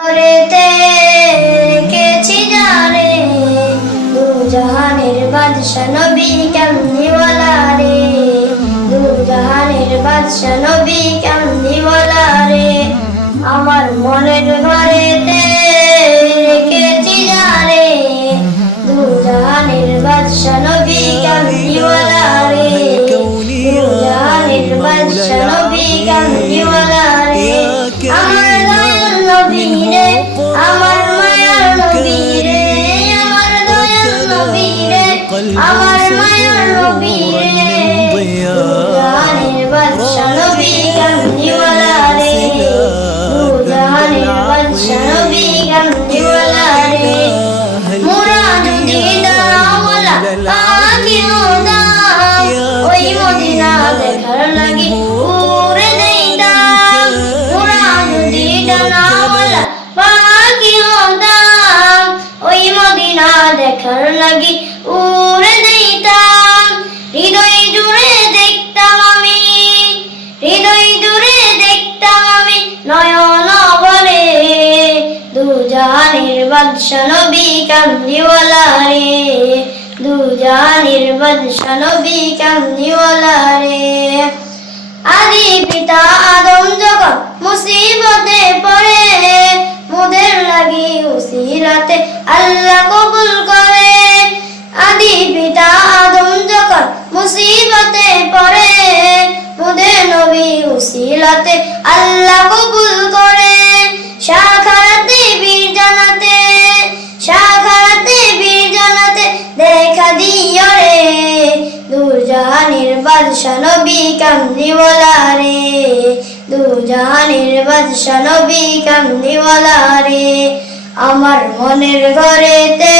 করেতে রেখেছি যারে দু জাহানের বাদশা নবী কামলিওয়ালা রে, দু জাহানের বাদশা নবী কামলিওয়ালা রে। আমার মনের ঘরেতে রেখেছি যারে দু জাহানের বাদশা নবী কামলিওয়ালা রে, দু জাহানের বাদশা নবী কামলিওয়ালা রে। আমার দয়াল নবী রে, আমার মায়ার নবী রে, আমার দয়াল নবী রে, আমার মায়ার নবী রে, দু জাহানের বাদশা নবী কামলিওয়ালা রে, দু জাহানের বাদশা নবী কামলিওয়ালা রে। মোরা যদি দাওয়ালা পাখি হতাম, ওই মদিনা দেখার লাগি উড়ে যাইতাম। মোরা যদি দাওয়ালা পাখি হতাম, ওই মদিনা দেখার লাগি উড়ে যাইতাম। হৃদয় জুড়ে দেখতাম আমি, হৃদয় জুড়ে দেখতাম আমি নয়ন ভরে দু জাহানের বাদশা নবী কামলিওয়ালা রে, দু জাহানের বাদশা নবী কামলিওয়ালা রে। আদি পিতা আদম যখন মুসিবতে পড়ে, মোদের লাগি উসিলাতে আল্লাহ কবুল করে। আদি পিতা আদম যখন মুসিবতে পড়ে, মোদের নবী উসিলাতে আল্লাহ কবুল করে। শাখারাতে বীর জানাতে, শাখারাতে বীর জানাতে দেখা দিও রে, দু জাহানের বাদশা নবী কামলিওয়ালা রে, দু জাহানের বাদশা নবী কামলিওয়ালা রে। আমার মনের ঘরেতে